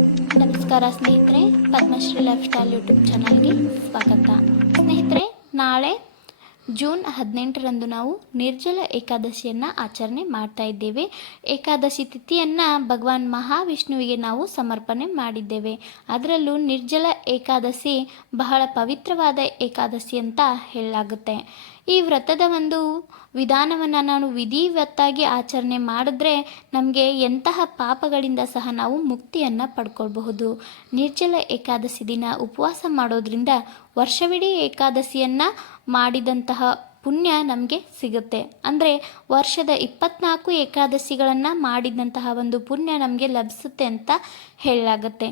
ನಮಸ್ಕಾರ ಸ್ನೇಹಿತರೆ, Padmashri life style YouTube ಚಾನಲ್ಗೆ ಸ್ವಾಗತ. ಸ್ನೇಹಿತರೆ, ನಾಳೆ ಜೂನ್ ಹದಿನೆಂಟರಂದು ನಾವು ನಿರ್ಜಲ ಏಕಾದಶಿಯನ್ನು ಆಚರಣೆ ಮಾಡ್ತಾ ಇದ್ದೇವೆ. ಏಕಾದಶಿ ತಿಥಿಯನ್ನು ಭಗವಾನ್ ಮಹಾವಿಷ್ಣುವಿಗೆ ನಾವು ಸಮರ್ಪಣೆ ಮಾಡಿದ್ದೇವೆ. ಅದರಲ್ಲೂ ನಿರ್ಜಲ ಏಕಾದಶಿ ಬಹಳ ಪವಿತ್ರವಾದ ಏಕಾದಶಿ ಅಂತ ಹೇಳಲಾಗುತ್ತೆ. ಈ ವ್ರತದ ಒಂದು ವಿಧಾನವನ್ನು ನಾನು ವಿಧಿವತ್ತಾಗಿ ಆಚರಣೆ ಮಾಡಿದ್ರೆ ನಮಗೆ ಎಂತಹ ಪಾಪಗಳಿಂದ ಸಹ ನಾವು ಮುಕ್ತಿಯನ್ನು ಪಡ್ಕೊಳ್ಬಹುದು. ನಿರ್ಜಲ ಏಕಾದಶಿ ದಿನ ಉಪವಾಸ ಮಾಡೋದ್ರಿಂದ ವರ್ಷವಿಡೀ ಏಕಾದಶಿಯನ್ನು ಮಾಡಿದಂತಹ ಪುಣ್ಯ ನಮಗೆ ಸಿಗುತ್ತೆ. ಅಂದರೆ ವರ್ಷದ ಇಪ್ಪತ್ನಾಲ್ಕು ಏಕಾದಶಿಗಳನ್ನು ಮಾಡಿದಂತಹ ಒಂದು ಪುಣ್ಯ ನಮಗೆ ಲಭಿಸುತ್ತೆ ಅಂತ ಹೇಳಲಾಗುತ್ತೆ.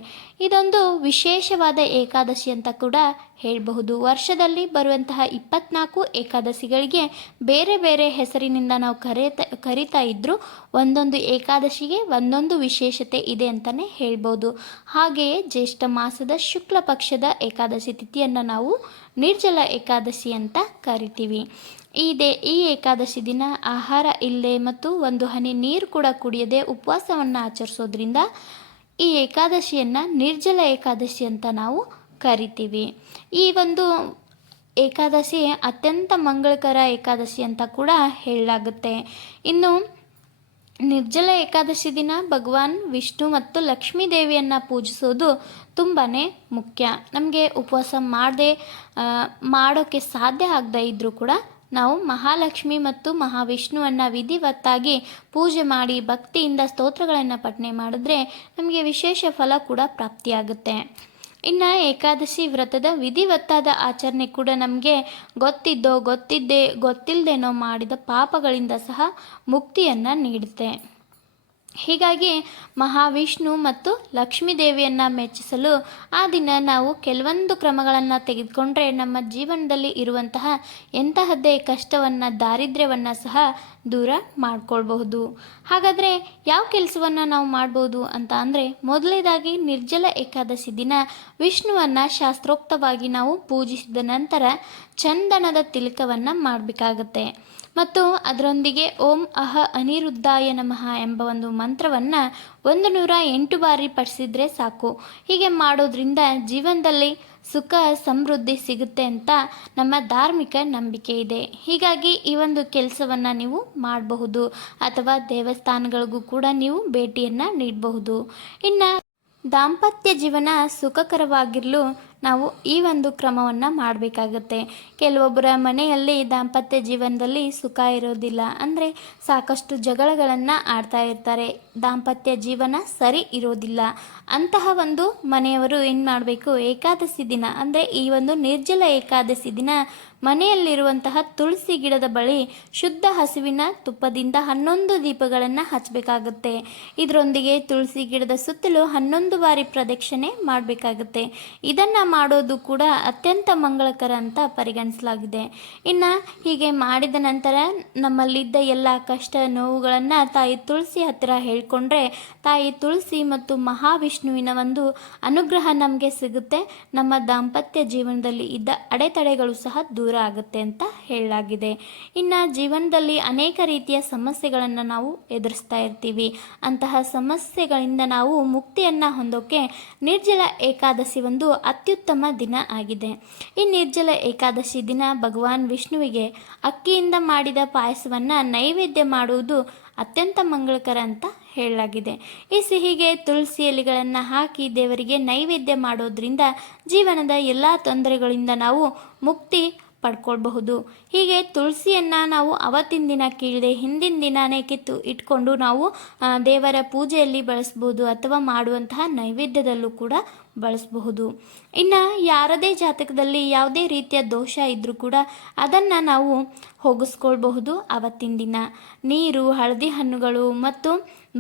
ಇದೊಂದು ವಿಶೇಷವಾದ ಏಕಾದಶಿ ಅಂತ ಕೂಡ ಹೇಳಬಹುದು. ವರ್ಷದಲ್ಲಿ ಬರುವಂತಹ ಇಪ್ಪತ್ನಾಲ್ಕು ಏಕಾದಶಿಗಳಿಗೆ ಬೇರೆ ಬೇರೆ ಹೆಸರಿನಿಂದ ನಾವು ಕರೆತ, ಕರಿತಾ ಇದ್ದರೂ ಒಂದೊಂದು ಏಕಾದಶಿಗೆ ಒಂದೊಂದು ವಿಶೇಷತೆ ಇದೆ ಅಂತಲೇ ಹೇಳ್ಬೋದು ಹಾಗೆಯೇ ಜ್ಯೇಷ್ಠ ಮಾಸದ ಶುಕ್ಲ ಪಕ್ಷದ ಏಕಾದಶಿ ತಿಥಿಯನ್ನು ನಾವು ನಿರ್ಜಲ ಏಕಾದಶಿ ಅಂತ ಕರಿತೀವಿ. ಈ ದೇ, ಈ ಏಕಾದಶಿ ದಿನ ಆಹಾರ ಇಲ್ಲದೆ ಮತ್ತು ಒಂದು ಹನಿ ನೀರು ಕೂಡ ಕುಡಿಯದೆ ಉಪವಾಸವನ್ನು ಆಚರಿಸೋದ್ರಿಂದ ಈ ಏಕಾದಶಿಯನ್ನು ನಿರ್ಜಲ ಏಕಾದಶಿ ಅಂತ ನಾವು ಕರಿತೀವಿ. ಈ ಒಂದು ಏಕಾದಶಿ ಅತ್ಯಂತ ಮಂಗಳಕರ ಏಕಾದಶಿ ಅಂತ ಕೂಡ ಹೇಳಲಾಗುತ್ತೆ. ಇನ್ನು ನಿರ್ಜಲ ಏಕಾದಶಿ ದಿನ ಭಗವಾನ್ ವಿಷ್ಣು ಮತ್ತು ಲಕ್ಷ್ಮೀ ದೇವಿಯನ್ನು ಪೂಜಿಸೋದು ತುಂಬಾ ಮುಖ್ಯ. ನಮಗೆ ಉಪವಾಸ ಮಾಡದೆ ಮಾಡೋಕ್ಕೆ ಸಾಧ್ಯ ಆಗದೇ ಇದ್ದರೂ ಕೂಡ ನಾವು ಮಹಾಲಕ್ಷ್ಮಿ ಮತ್ತು ಮಹಾವಿಷ್ಣುವನ್ನು ವಿಧಿವತ್ತಾಗಿ ಪೂಜೆ ಮಾಡಿ ಭಕ್ತಿಯಿಂದ ಸ್ತೋತ್ರಗಳನ್ನು ಪಠನೆ ಮಾಡಿದ್ರೆ ನಮಗೆ ವಿಶೇಷ ಫಲ ಕೂಡ ಪ್ರಾಪ್ತಿಯಾಗುತ್ತೆ. ಇನ್ನು ಏಕಾದಶಿ ವ್ರತದ ವಿಧಿವತ್ತಾದ ಆಚರಣೆ ಕೂಡ ನಮಗೆ ಗೊತ್ತಿದ್ದೋ ಗೊತ್ತಿದ್ದೇ ಗೊತ್ತಿಲ್ಲದೇನೋ ಮಾಡಿದ ಪಾಪಗಳಿಂದ ಸಹ ಮುಕ್ತಿಯನ್ನು ನೀಡುತ್ತೆ. ಹೀಗಾಗಿ ಮಹಾವಿಷ್ಣು ಮತ್ತು ಲಕ್ಷ್ಮೀ ದೇವಿಯನ್ನು ಮೆಚ್ಚಿಸಲು ಆ ದಿನ ನಾವು ಕೆಲವೊಂದು ಕ್ರಮಗಳನ್ನು ತೆಗೆದುಕೊಂಡ್ರೆ ನಮ್ಮ ಜೀವನದಲ್ಲಿ ಇರುವಂತಹ ಎಂತಹದ್ದೇ ಕಷ್ಟವನ್ನು, ದಾರಿದ್ರ್ಯವನ್ನು ಸಹ ದೂರ ಮಾಡಿಕೊಳ್ಬಹುದು. ಹಾಗಾದರೆ ಯಾವ ಕೆಲಸವನ್ನು ನಾವು ಮಾಡ್ಬೋದು ಅಂತ ಅಂದರೆ ಮೊದಲನೇದಾಗಿ ನಿರ್ಜಲ ಏಕಾದಶಿ ದಿನ ವಿಷ್ಣುವನ್ನು ಶಾಸ್ತ್ರೋಕ್ತವಾಗಿ ನಾವು ಪೂಜಿಸಿದ ನಂತರ ಚಂದನದ ತಿಲಕವನ್ನು ಮಾಡಬೇಕಾಗತ್ತೆ. ಮತ್ತು ಅದರೊಂದಿಗೆ ಓಂ ಅಹ ಅನಿರುದ್ಧಾಯ ನಮಃ ಎಂಬ ಒಂದು ಮಂತ್ರವನ್ನು ಒಂದು ನೂರ ಎಂಟು ಬಾರಿ ಪಠಿಸಿದ್ರೆ ಸಾಕು. ಹೀಗೆ ಮಾಡೋದ್ರಿಂದ ಜೀವನದಲ್ಲಿ ಸುಖ, ಸಮೃದ್ಧಿ ಸಿಗುತ್ತೆ ಅಂತ ನಮ್ಮ ಧಾರ್ಮಿಕ ನಂಬಿಕೆ ಇದೆ. ಹೀಗಾಗಿ ಈ ಒಂದು ಕೆಲಸವನ್ನು ನೀವು ಮಾಡಬಹುದು. ಅಥವಾ ದೇವಸ್ಥಾನಗಳಿಗೂ ಕೂಡ ನೀವು ಭೇಟಿಯನ್ನು ನೀಡಬಹುದು. ಇನ್ನು ದಾಂಪತ್ಯ ಜೀವನ ಸುಖಕರವಾಗಿರಲು ನಾವು ಈ ಒಂದು ಕ್ರಮವನ್ನು ಮಾಡಬೇಕಾಗತ್ತೆ. ಕೆಲವೊಬ್ಬರ ಮನೆಯಲ್ಲಿ ದಾಂಪತ್ಯ ಜೀವನದಲ್ಲಿ ಸುಖ ಇರೋದಿಲ್ಲ. ಅಂದರೆ ಸಾಕಷ್ಟು ಜಗಳಗಳನ್ನು ಆಡ್ತಾ ಇರ್ತಾರೆ. ದಾಂಪತ್ಯ ಜೀವನ ಸರಿ ಇರೋದಿಲ್ಲ. ಅಂತಹ ಒಂದು ಮನೆಯವರು ಏನು ಮಾಡಬೇಕು? ಏಕಾದಶಿ ದಿನ. ಅಂದರೆ ಈ ಒಂದು ನಿರ್ಜಲ ಏಕಾದಶಿ ದಿನ ಮನೆಯಲ್ಲಿರುವಂತಹ ತುಳಸಿ ಗಿಡದ ಬಳಿ ಶುದ್ಧ ಹಸುವಿನ ತುಪ್ಪದಿಂದ ಹನ್ನೊಂದು ದೀಪಗಳನ್ನು ಹಚ್ಚಬೇಕಾಗುತ್ತೆ ಇದರೊಂದಿಗೆ ತುಳಸಿ ಗಿಡದ ಸುತ್ತಲೂ ಹನ್ನೊಂದು ಬಾರಿ ಪ್ರದಕ್ಷಿಣೆ ಮಾಡಬೇಕಾಗುತ್ತೆ. ಇದನ್ನು ಮಾಡೋದು ಕೂಡ ಅತ್ಯಂತ ಮಂಗಳಕರ ಅಂತ ಪರಿಗಣಿಸಲಾಗಿದೆ. ಇನ್ನು ಹೀಗೆ ಮಾಡಿದ ನಂತರ ನಮ್ಮಲ್ಲಿದ್ದ ಎಲ್ಲ ಕಷ್ಟ, ನೋವುಗಳನ್ನು ತಾಯಿ ತುಳಸಿ ಹತ್ತಿರ ಹೇಳ್ಕೊಂಡ್ರೆ, ತಾಯಿ ತುಳಸಿ ಮತ್ತು ಮಹಾವಿಷ್ಣುವಿನ ಒಂದು ಅನುಗ್ರಹ ನಮಗೆ ಸಿಗುತ್ತೆ. ನಮ್ಮ ದಾಂಪತ್ಯ ಜೀವನದಲ್ಲಿ ಇದ್ದ ಅಡೆತಡೆಗಳು ಸಹ ದೂರ ಆಗುತ್ತೆ ಅಂತ ಹೇಳಲಾಗಿದೆ. ಇನ್ನು ಜೀವನದಲ್ಲಿ ಅನೇಕ ರೀತಿಯ ಸಮಸ್ಯೆಗಳನ್ನು ನಾವು ಎದುರಿಸ್ತಾ ಇರ್ತೀವಿ. ಅಂತಹ ಸಮಸ್ಯೆಗಳಿಂದ ನಾವು ಮುಕ್ತಿಯನ್ನು ಹೊಂದೋಕೆ ನಿರ್ಜಲ ಏಕಾದಶಿ ಒಂದು ಅತ್ಯುತ್ತಮ ದಿನ ಆಗಿದೆ. ಈ ನಿರ್ಜಲ ಏಕಾದಶಿ ದಿನ ಭಗವಾನ್ ವಿಷ್ಣುವಿಗೆ ಅಕ್ಕಿಯಿಂದ ಮಾಡಿದ ಪಾಯಸವನ್ನು ನೈವೇದ್ಯ ಮಾಡುವುದು ಅತ್ಯಂತ ಮಂಗಳಕರ ಅಂತ ಹೇಳಲಾಗಿದೆ. ಈ ಸಿಹಿಗೆ ತುಳಸಿ ಎಲೆಗಳನ್ನು ಹಾಕಿ ದೇವರಿಗೆ ನೈವೇದ್ಯ ಮಾಡೋದ್ರಿಂದ ಜೀವನದ ಎಲ್ಲ ತೊಂದರೆಗಳಿಂದ ನಾವು ಮುಕ್ತಿ ಪಡ್ಕೊಳ್ಬಹುದು. ಹೀಗೆ ತುಳಸಿಯನ್ನು ನಾವು ಅವತ್ತಿನ ದಿನ ಕೀಳದೆ ಹಿಂದಿನ ದಿನಾನೇ ಕಿತ್ತು ಇಟ್ಕೊಂಡು ನಾವು ದೇವರ ಪೂಜೆಯಲ್ಲಿ ಬಳಸ್ಬೋದು ಅಥವಾ ಮಾಡುವಂತಹ ನೈವೇದ್ಯದಲ್ಲೂ ಕೂಡ ಬಳಸಬಹುದು. ಇನ್ನು ಯಾರದೇ ಜಾತಕದಲ್ಲಿ ಯಾವುದೇ ರೀತಿಯ ದೋಷ ಇದ್ದರೂ ಕೂಡ ಅದನ್ನು ನಾವು ಹೋಗಿಸ್ಕೊಳ್ಬಹುದು ಅವತ್ತಿನ ದಿನ. ನೀರು, ಹಳದಿ ಹಣ್ಣುಗಳು ಮತ್ತು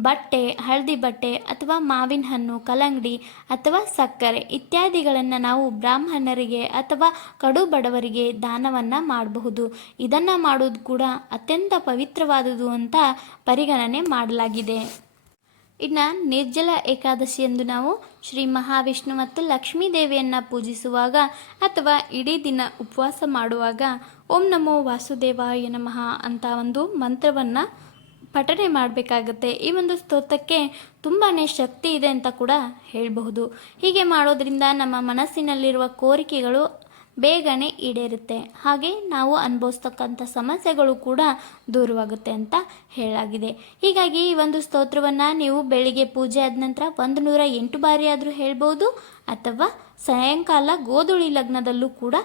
ಬಟ್ಟೆ, ಹಳದಿ ಬಟ್ಟೆ ಅಥವಾ ಮಾವಿನ ಹಣ್ಣು, ಕಲ್ಲಂಗಡಿ ಅಥವಾ ಸಕ್ಕರೆ ಇತ್ಯಾದಿಗಳನ್ನು ನಾವು ಬ್ರಾಹ್ಮಣರಿಗೆ ಅಥವಾ ಕಡು ಬಡವರಿಗೆ ದಾನವನ್ನು ಮಾಡಬಹುದು. ಇದನ್ನು ಮಾಡೋದು ಕೂಡ ಅತ್ಯಂತ ಪವಿತ್ರವಾದುದು ಅಂತ ಪರಿಗಣನೆ ಮಾಡಲಾಗಿದೆ. ಇನ್ನು ನಿರ್ಜಲ ಏಕಾದಶಿ ಎಂದು ನಾವು ಶ್ರೀ ಮಹಾವಿಷ್ಣು ಮತ್ತು ಲಕ್ಷ್ಮೀ ದೇವಿಯನ್ನು ಪೂಜಿಸುವಾಗ ಅಥವಾ ಇಡೀ ದಿನ ಉಪವಾಸ ಮಾಡುವಾಗ ಓಂ ನಮೋ ವಾಸುದೇವಾಯ ನಮಃ ಅಂತ ಒಂದು ಮಂತ್ರವನ್ನು ಪಠನೆ ಮಾಡಬೇಕಾಗತ್ತೆ. ಈ ಒಂದು ಸ್ತೋತ್ರಕ್ಕೆ ತುಂಬಾ ಶಕ್ತಿ ಇದೆ ಅಂತ ಕೂಡ ಹೇಳಬಹುದು. ಹೀಗೆ ಮಾಡೋದ್ರಿಂದ ನಮ್ಮ ಮನಸ್ಸಿನಲ್ಲಿರುವ ಕೋರಿಕೆಗಳು ಬೇಗನೆ ಈಡೇರುತ್ತೆ. ಹಾಗೆ ನಾವು ಅನುಭವಿಸ್ತಕ್ಕಂಥ ಸಮಸ್ಯೆಗಳು ಕೂಡ ದೂರವಾಗುತ್ತೆ ಅಂತ ಹೇಳಲಾಗಿದೆ. ಹೀಗಾಗಿ ಈ ಒಂದು ಸ್ತೋತ್ರವನ್ನು ನೀವು ಬೆಳಿಗ್ಗೆ ಪೂಜೆ ಆದ ನಂತರ ಒಂದು ನೂರ ಎಂಟು ಬಾರಿ ಆದರೂ ಹೇಳ್ಬೋದು, ಅಥವಾ ಸಾಯಂಕಾಲ ಗೋಧುಳಿ ಲಗ್ನದಲ್ಲೂ ಕೂಡ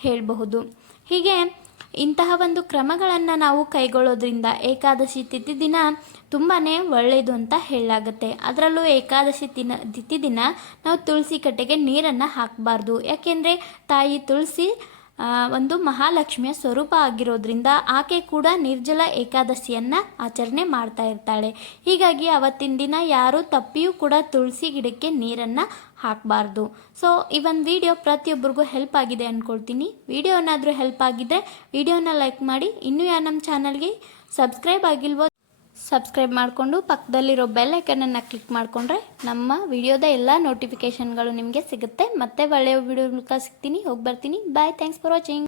ಹೇಳಬಹುದು. ಹೀಗೆ ಇಂತಹ ಒಂದು ಕ್ರಮಗಳನ್ನು ನಾವು ಕೈಗೊಳ್ಳೋದ್ರಿಂದ ಏಕಾದಶಿ ತಿಥಿ ದಿನ ತುಂಬಾ ಒಳ್ಳೆಯದು ಅಂತ ಹೇಳಲಾಗುತ್ತೆ. ಅದರಲ್ಲೂ ಏಕಾದಶಿ ದಿನ ತಿಥಿ ದಿನ ನಾವು ತುಳಸಿ ಕಟ್ಟೆಗೆ ನೀರನ್ನು ಹಾಕಬಾರ್ದು. ಯಾಕೆಂದರೆ ತಾಯಿ ತುಳಸಿ ಒಂದು ಮಹಾಲಕ್ಷ್ಮಿಯ ಸ್ವರೂಪ ಆಗಿರೋದ್ರಿಂದ ಆಕೆ ಕೂಡ ನಿರ್ಜಲ ಏಕಾದಶಿಯನ್ನು ಆಚರಣೆ ಮಾಡ್ತಾ ಇರ್ತಾಳೆ. ಹೀಗಾಗಿ ಅವತ್ತಿನ ದಿನ ಯಾರೂ ತಪ್ಪಿಯೂ ಕೂಡ ತುಳಸಿ ಗಿಡಕ್ಕೆ ನೀರನ್ನು ಹಾಕಬಾರ್ದು. ಸೊ ಈ ಒಂದು ವಿಡಿಯೋ ಪ್ರತಿಯೊಬ್ಬರಿಗೂ ಹೆಲ್ಪ್ ಆಗಿದೆ ಅಂದ್ಕೊಳ್ತೀನಿ ವಿಡಿಯೋ ಏನಾದರೂ ಹೆಲ್ಪ್ ಆಗಿದೆ ವಿಡಿಯೋನ ಲೈಕ್ ಮಾಡಿ. ಇನ್ನೂ ಯಾರು ನಮ್ಮ ಚಾನಲ್ಗೆ ಸಬ್ಸ್ಕ್ರೈಬ್ ಆಗಿಲ್ವೋ ಸಬ್ಸ್ಕ್ರೈಬ್ ಮಾಡಿಕೊಂಡು ಪಕ್ಕದಲ್ಲಿರೋ ಬೆಲ್ ಐಕನನ್ನು ಕ್ಲಿಕ್ ಮಾಡಿಕೊಂಡ್ರೆ ನಮ್ಮ ವಿಡಿಯೋದ ಎಲ್ಲ ನೋಟಿಫಿಕೇಷನ್ಗಳು ನಿಮಗೆ ಸಿಗುತ್ತೆ. ಮತ್ತೆ ಒಳ್ಳೆಯ ವಿಡಿಯೋ ಮೂಲಕ ಸಿಗ್ತೀನಿ. ಹೋಗಿ ಬರ್ತೀನಿ. Bye thanks for watching